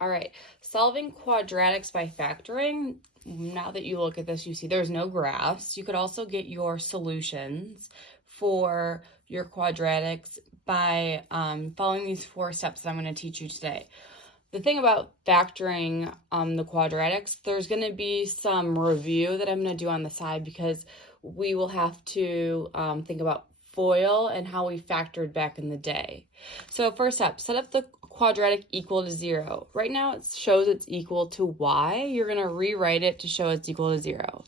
All right, solving quadratics by factoring. Now that you look at this, you see there's no graphs. You could also get your solutions for your quadratics by following these 4 steps that I'm going to teach you today. The thing about factoring the quadratics, there's going to be some review that I'm going to do on the side because we will have to think about FOIL and how we factored back in the day. So first step, set up the quadratic equal to 0. Right now it shows it's equal to y. You're going to rewrite it to show it's equal to 0.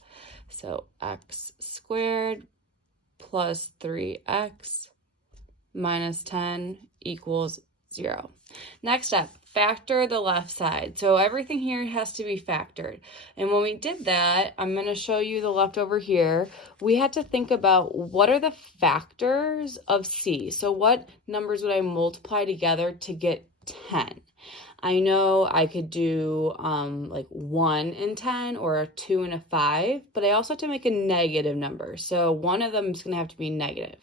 So x squared plus 3x minus 10 equals 0. Next step, factor the left side. So everything here has to be factored. And when we did that, I'm going to show you the left over here. We had to think about what are the factors of C. So what numbers would I multiply together to get 10? I know I could do like 1 and 10 or a 2 and a 5, but I also have to make a negative number. So one of them is going to have to be negative.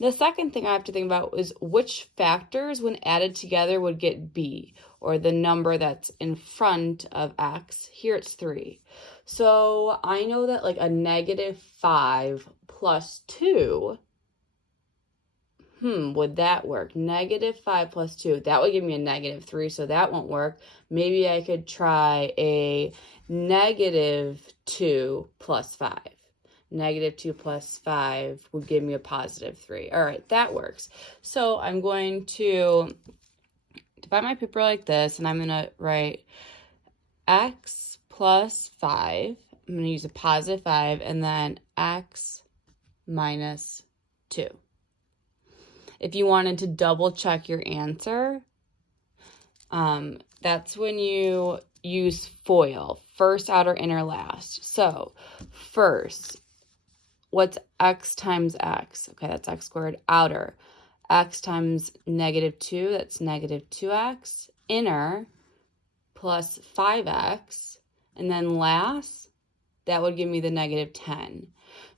The second thing I have to think about is which factors, when added together, would get b, or the number that's in front of x. Here it's 3. So I know that like a negative 5 plus 2, would that work? Negative 5 plus 2, that would give me a negative 3, so that won't work. Maybe I could try a negative 2 plus 5. Negative 2 plus 5 would give me a positive 3. All right, that works. So I'm going to divide my paper like this, and I'm going to write x plus 5. I'm going to use a positive 5, and then x minus 2. If you wanted to double check your answer, that's when you use FOIL, first, outer, inner, last. So first, what's x times x? Okay, that's x squared. Outer, x times negative 2, that's negative 2x. Inner, plus 5x. And then last, that would give me the negative 10.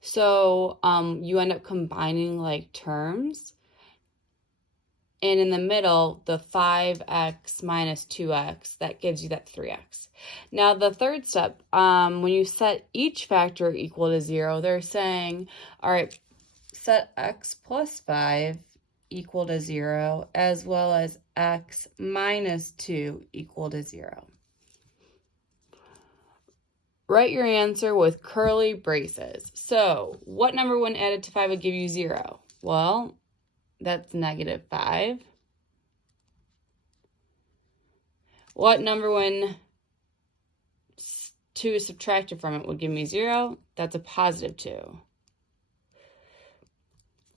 So you end up combining like terms. And in the middle, the 5x minus 2x, that gives you that 3x. Now, the third step, when you set each factor equal to 0, they're saying, all right, set x plus 5 equal to 0, as well as x minus 2 equal to 0. Write your answer with curly braces. So, what number when added to 5 would give you 0? Well, that's negative 5. What number when 2 is subtracted from it would give me 0? That's a positive 2.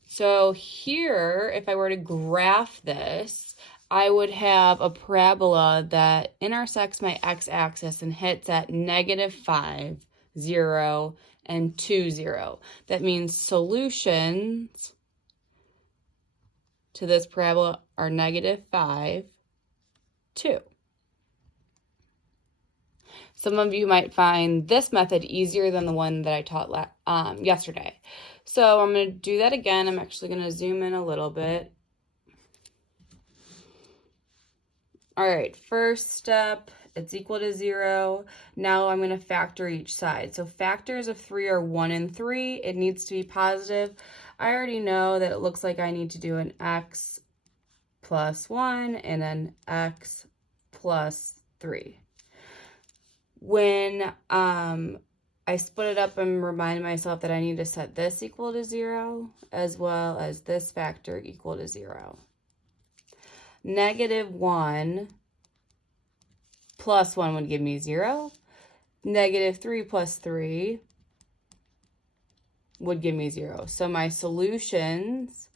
So here, if I were to graph this, I would have a parabola that intersects my x-axis and hits at negative 5, 0, and 2, 0. That means solutions to this parabola are negative 5, 2. Some of you might find this method easier than the one that I taught yesterday. So I'm going to do that again. I'm actually going to zoom in a little bit. All right, first step, it's equal to 0. Now I'm going to factor each side. So factors of 3 are 1 and 3. It needs to be positive. I already know that it looks like I need to do an x plus 1 and an x plus 3. When I split it up and reminded myself that I need to set this equal to 0 as well as this factor equal to 0. Negative 1 plus 1 would give me 0. Negative 3 plus 3 would give me 0. So my solutions,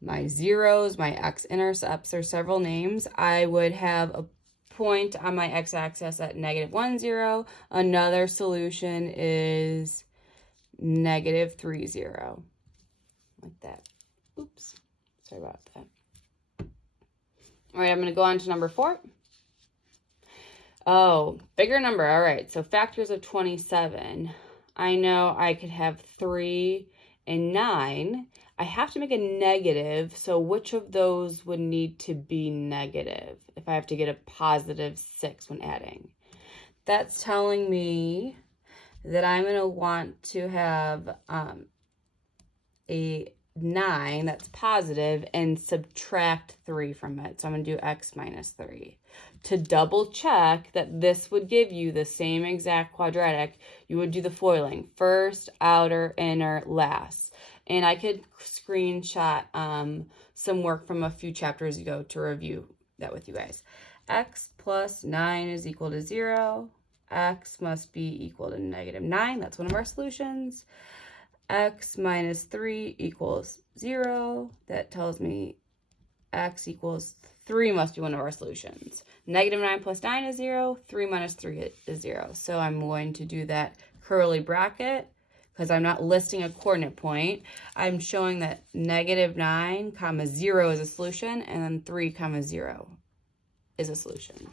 my zeros, my x-intercepts are several names. I would have a point on my x-axis at negative 1, 0. Another solution is negative 3, 0. Like that. Oops. Sorry about that. All right, I'm going to go on to number 4. Oh, bigger number. All right, so factors of 27. I know I could have 3 and 9. I have to make a negative, so which of those would need to be negative if I have to get a positive 6 when adding? That's telling me that I'm going to want to have a 9 that's positive and subtract 3 from it. So I'm going to do x minus 3. To double check that this would give you the same exact quadratic, you would do the foiling. First, outer, inner, last. And I could screenshot some work from a few chapters ago to review that with you guys. X plus 9 is equal to 0. X must be equal to negative 9. That's one of our solutions. X minus 3 equals 0. That tells me x equals 3 must be one of our solutions. Negative 9 plus 9 is 0. 3 minus 3 is 0. So I'm going to do that curly bracket because I'm not listing a coordinate point. I'm showing that negative 9 comma 0 is a solution, and then 3 comma 0 is a solution.